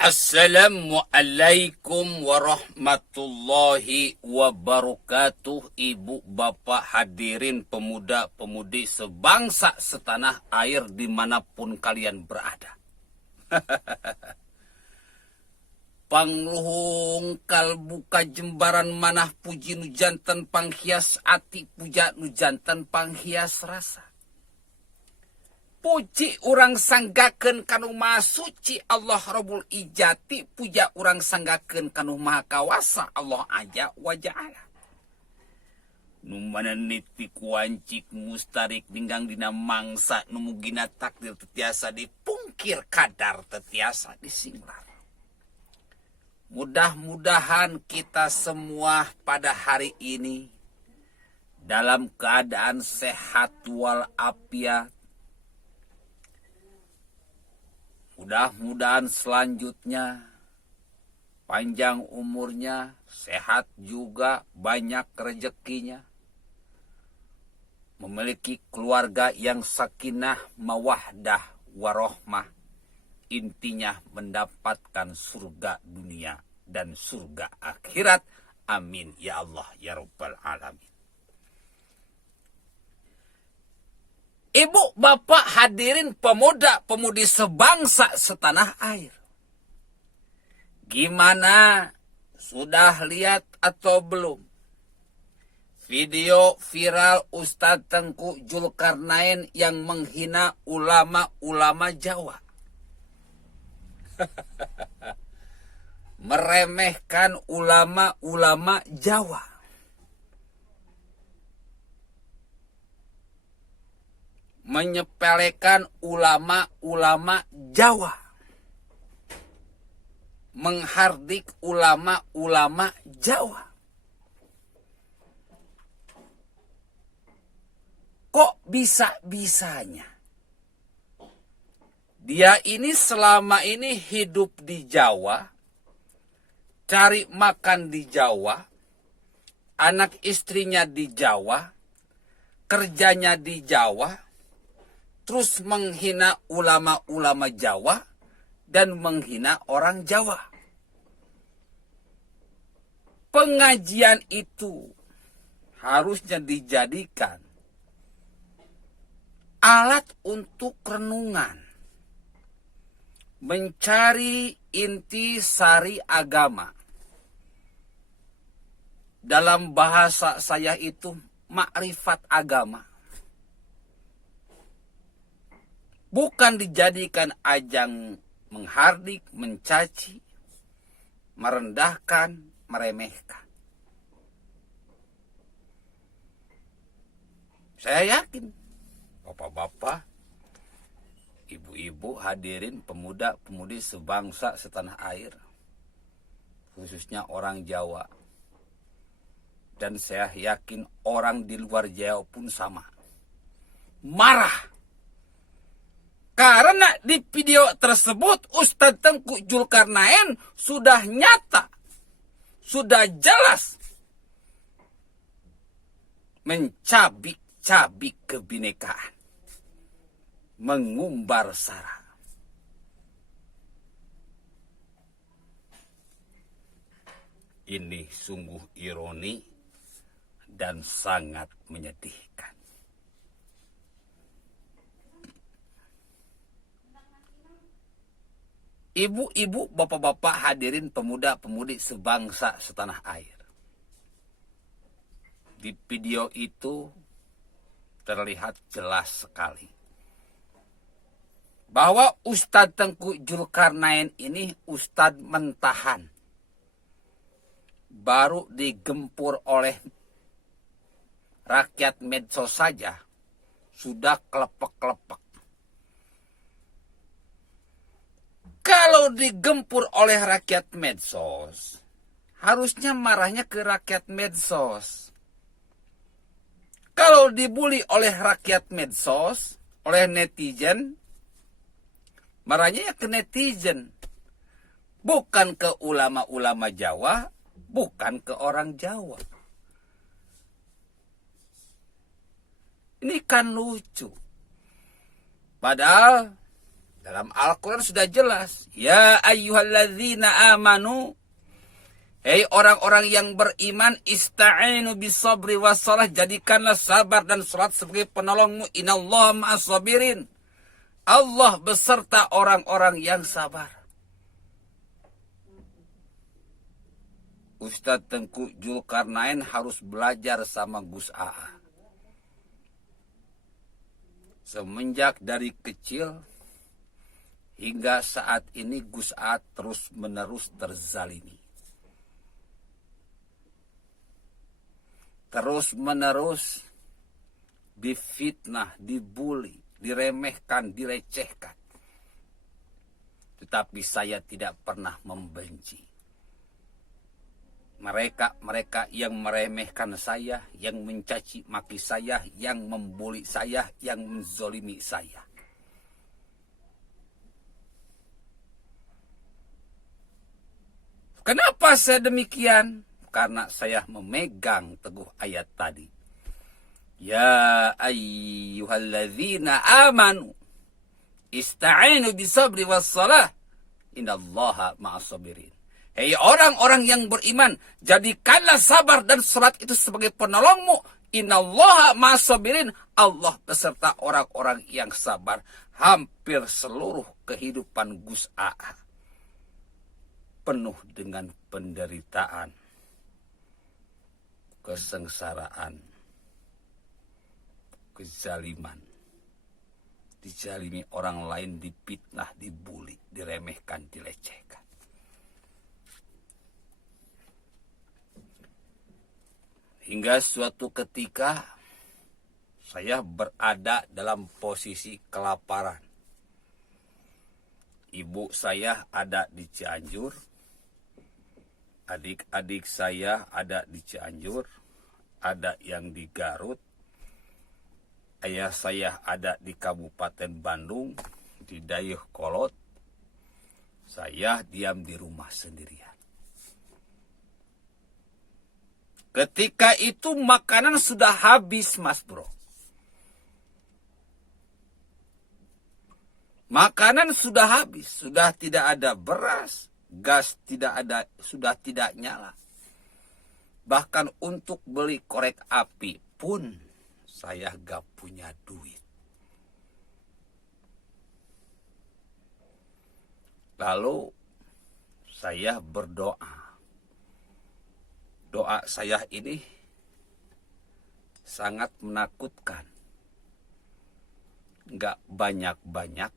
Assalamualaikum warahmatullahi wabarakatuh. Ibu, bapak, hadirin pemuda-pemudi sebangsa setanah air dimanapun kalian berada. Pangluhung kal buka jembaran manah puji nujanten panghias ati puja nujanten panghias rasa. Puji urang sanggakeun kanu maha suci Allah Rabbul Ijati, puja urang sanggakeun kanu maha kawasa Allah aja wa ja'ala. Nu maneniti kuancik mustarik dinggang dina mangsa nu mugina takdir tetiasa dipungkir kadar tetiasa disinglar. Mudah-mudahan kita semua pada hari ini dalam keadaan sehat walafiat. Mudah-mudahan selanjutnya panjang umurnya, sehat juga, banyak rezekinya. Memiliki keluarga yang sakinah, mawaddah, warohmah. Intinya mendapatkan surga dunia dan surga akhirat. Amin ya Allah ya Rabbal Alamin. Ibu, bapak, hadirin pemuda-pemudi sebangsa setanah air. Gimana? Sudah lihat atau belum? Video viral Ustadz Tengku Zulkarnain yang menghina ulama-ulama Jawa. Meremehkan ulama-ulama Jawa. Menyepelekan ulama-ulama Jawa. Menghardik ulama-ulama Jawa. Kok bisa-bisanya? Dia ini selama ini hidup di Jawa, cari makan di Jawa, anak istrinya di Jawa, kerjanya di Jawa, terus menghina ulama-ulama Jawa dan menghina orang Jawa. Pengajian itu harusnya dijadikan alat untuk renungan, mencari inti sari agama. Dalam bahasa saya itu makrifat agama. Bukan dijadikan ajang menghardik, mencaci, merendahkan, meremehkan. Saya yakin, bapak-bapak, ibu-ibu, hadirin pemuda-pemudi sebangsa setanah air, khususnya orang Jawa, dan saya yakin orang di luar Jawa pun sama, marah. Karena di video tersebut Ustadz Tengku Zulkarnain sudah nyata, sudah jelas mencabik-cabik kebinekaan, mengumbar sara. Ini sungguh ironi dan sangat menyedihkan. Ibu-ibu, bapak-bapak, hadirin pemuda-pemudi sebangsa setanah air. Di video itu terlihat jelas sekali bahwa Ustadz Tengku Zulkarnain ini Ustadz mentahan. Baru digempur oleh rakyat medsos saja sudah kelepek-kelepek. Kalau digempur oleh rakyat medsos, harusnya marahnya ke rakyat medsos. Kalau dibully oleh rakyat medsos, oleh netizen, marahnya ya ke netizen. Bukan ke ulama-ulama Jawa, bukan ke orang Jawa. Ini kan lucu. Padahal Dalam Al-Quran sudah jelas. Ya ayyuhalladzina amanu. Hei orang-orang yang beriman, ista'inu bisabri wassalah. Jadikanlah sabar dan salat sebagai penolongmu. Innallaha ma'as sabirin. Allah beserta orang-orang yang sabar. Ustadz Tengku Zulkarnain harus belajar sama Gus Aa. Semenjak dari kecil hingga saat ini Gus Aa terus-menerus terzalimi. Terus-menerus difitnah, dibully, diremehkan, direcehkan. Tetapi saya tidak pernah membenci. Mereka yang meremehkan saya, yang mencaci maki saya, yang membuli saya, yang menzolimi saya. Kenapa saya demikian? Karena saya memegang teguh ayat tadi. Ya ayyuhalladzina amanu ista'inu bisabri wassalah. Innallaha ma'as sabirin. Hei orang-orang yang beriman, jadikanlah sabar dan salat itu sebagai penolongmu. Innallaha ma'as sabirin. Allah beserta orang-orang yang sabar. Hampir seluruh kehidupan Gus Aa penuh dengan penderitaan, kesengsaraan, kezaliman. Dizalimi orang lain, dipitnah, dibuli, diremehkan, dilecehkan. Hingga suatu ketika saya berada dalam posisi kelaparan. Ibu saya ada di Cianjur. Adik-adik saya ada di Cianjur. Ada yang di Garut. Ayah saya ada di Kabupaten Bandung, di Dayakolot. Saya diam di rumah sendirian. Ketika itu makanan sudah habis, Mas Bro. Makanan sudah habis, sudah tidak ada beras, gas tidak ada, sudah tidak nyala. Bahkan untuk beli korek api pun saya gak punya duit. Lalu saya berdoa. Doa saya ini sangat menakutkan. Gak banyak-banyak,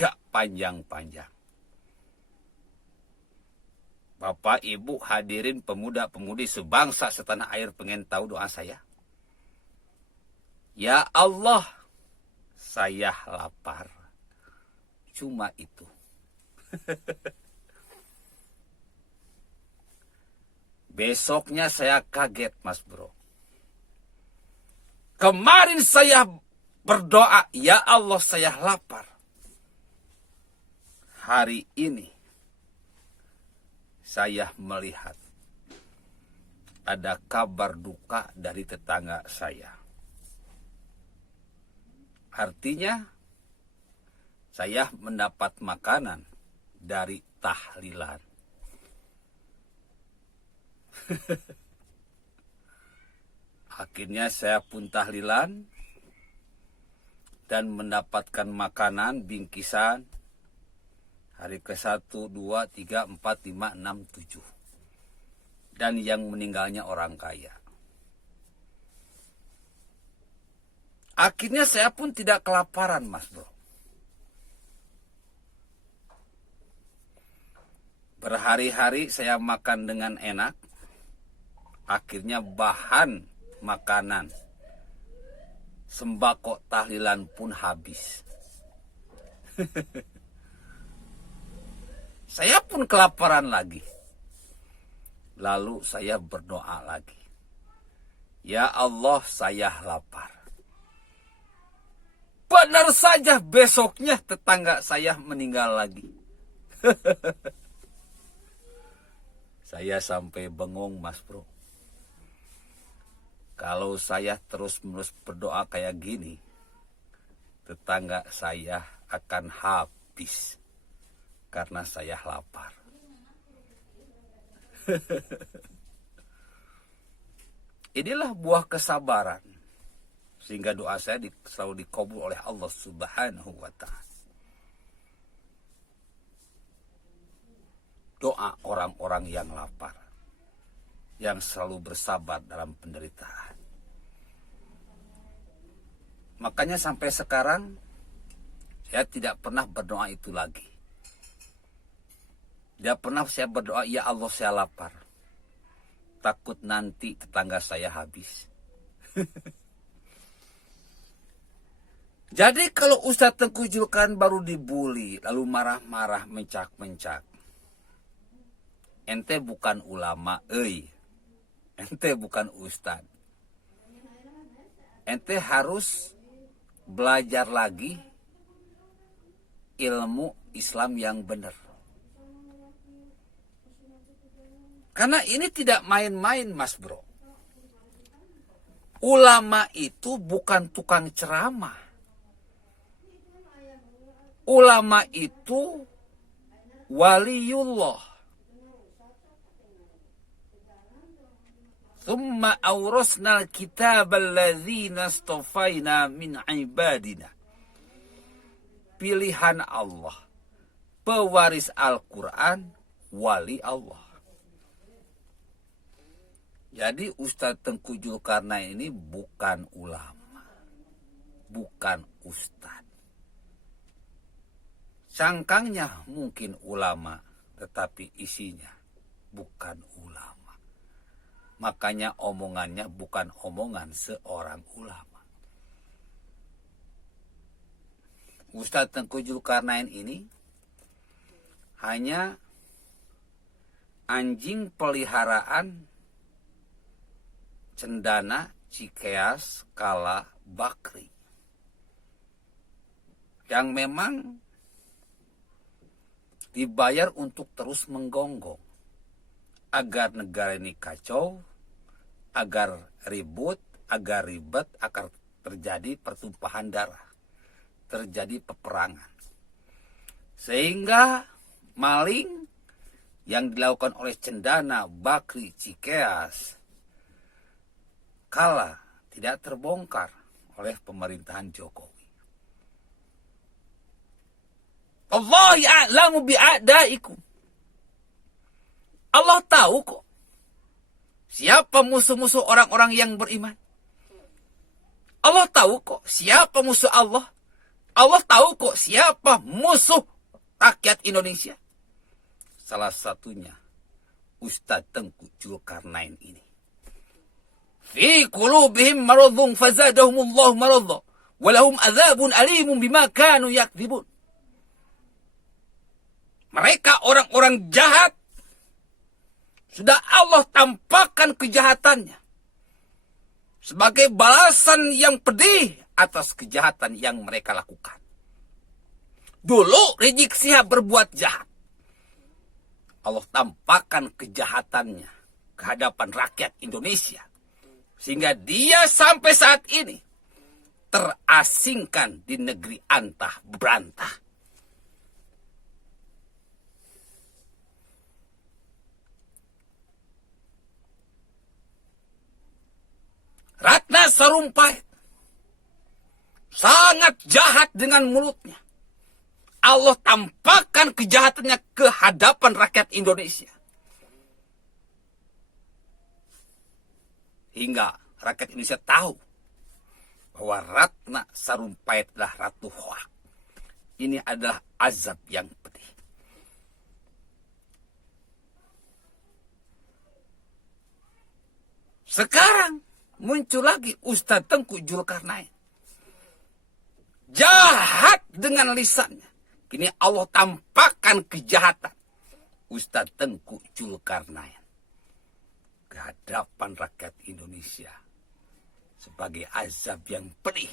gak panjang-panjang. Bapak, Ibu, hadirin pemuda-pemudi sebangsa setanah air, pengen tahu doa saya? Ya Allah, saya lapar. Cuma itu. Besoknya saya kaget, Mas Bro. Kemarin saya berdoa, ya Allah saya lapar. Hari ini saya melihat ada kabar duka dari tetangga saya. Artinya saya mendapat makanan dari tahlilan. Akhirnya saya pun tahlilan dan mendapatkan makanan bingkisan hari ke-1, 2, 3, 4, 5, 6, 7. Dan yang meninggalnya orang kaya. Akhirnya saya pun tidak kelaparan, Mas Bro. Berhari-hari saya makan dengan enak. Akhirnya bahan makanan sembako tahlilan pun habis. Saya pun kelaparan lagi. Lalu saya berdoa lagi. Ya Allah, saya lapar. Benar saja besoknya tetangga saya meninggal lagi. Saya sampai bengong, Mas Bro. Kalau saya terus-menerus berdoa kayak gini, tetangga saya akan habis karena saya lapar. Inilah buah kesabaran. Sehingga doa saya selalu dikabul oleh Allah Subhanahu wa Ta'ala. Doa orang-orang yang lapar, yang selalu bersabar dalam penderitaan. Makanya sampai sekarang saya tidak pernah berdoa itu lagi. Tidak pernah saya berdoa, ya Allah saya lapar. Takut nanti tetangga saya habis. Jadi kalau Ustadz Tengku Julkarnain baru dibully, lalu marah-marah, mencak-mencak. Ente bukan ulama, ente bukan ustad. Ente harus belajar lagi ilmu Islam yang benar. Karena ini tidak main-main, Mas Bro. Ulama itu bukan tukang ceramah. Ulama itu waliullah. Thumma awrasna al-kitab alladzina astafaina min ibadina. Pilihan Allah. Pewaris Al-Quran, wali Allah. Jadi Ustadz Tengku Julkarnain ini bukan ulama. Bukan ustadz. Cangkangnya mungkin ulama, tetapi isinya bukan ulama. Makanya omongannya bukan omongan seorang ulama. Ustadz Tengku Julkarnain ini hanya anjing peliharaan Cendana, Cikeas, Kala, Bakri. Yang memang dibayar untuk terus menggonggong. Agar negara ini kacau, agar ribut, agar ribet, agar terjadi pertumpahan darah. Terjadi peperangan. Sehingga maling yang dilakukan oleh Cendana, Bakri, Cikeas, Kala tidak terbongkar oleh pemerintahan Jokowi. Allah ya'lamu bi'adaikum. Allah tahu kok siapa musuh-musuh orang-orang yang beriman. Allah tahu kok siapa musuh Allah. Allah tahu kok siapa musuh rakyat Indonesia. Salah satunya Ustadz Tengku Julkarnain ini. Fi qulubihim maradun fazadahumullahu maradha walahum adzabun alimun bima kanu yakdzibun. Mereka orang-orang jahat. Sudah Allah tampakkan kejahatannya. Sebagai balasan yang pedih atas kejahatan yang mereka lakukan. Dulu Rizik Syihab berbuat jahat. Allah tampakkan kejahatannya ke hadapan rakyat Indonesia. Sehingga dia sampai saat ini terasingkan di negeri antah berantah. Ratna Sarumpait sangat jahat dengan mulutnya. Allah tampakkan kejahatannya ke hadapan rakyat Indonesia. Hingga rakyat Indonesia tahu bahwa Ratna Sarumpait adalah ratu hoak. Ini adalah azab yang pedih. Sekarang muncul lagi Ustadz Tengku Julkarnain. Jahat dengan lisannya. Kini Allah tampakkan kejahatan Ustadz Tengku Julkarnain ke hadapan rakyat Indonesia sebagai azab yang pedih.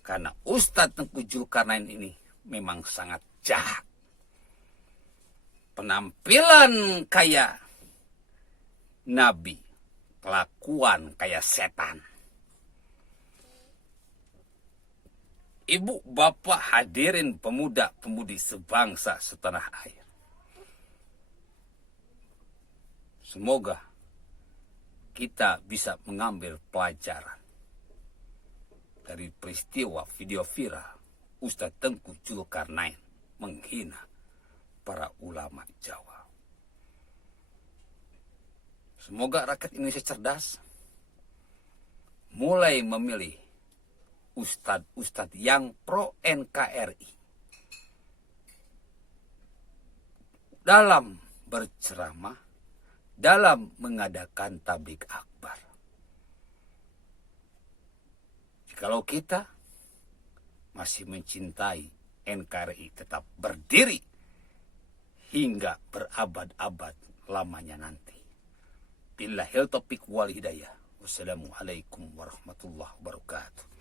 Karena Ustadz Tengku Julkarnain ini memang sangat jahat. Penampilan kayak nabi, kelakuan kayak setan. Ibu, bapak, hadirin pemuda-pemudi sebangsa setanah air. Semoga kita bisa mengambil pelajaran dari peristiwa video viral Ustadz Tengku Zulkarnain menghina para ulama Jawa. Semoga rakyat Indonesia cerdas, mulai memilih ustadz-ustadz yang pro NKRI dalam berceramah, dalam mengadakan tablik akbar. Jikalau kita masih mencintai NKRI tetap berdiri hingga berabad-abad lamanya nanti. Billahil taufiq wal hidayah. Wassalamualaikum warahmatullahi wabarakatuh.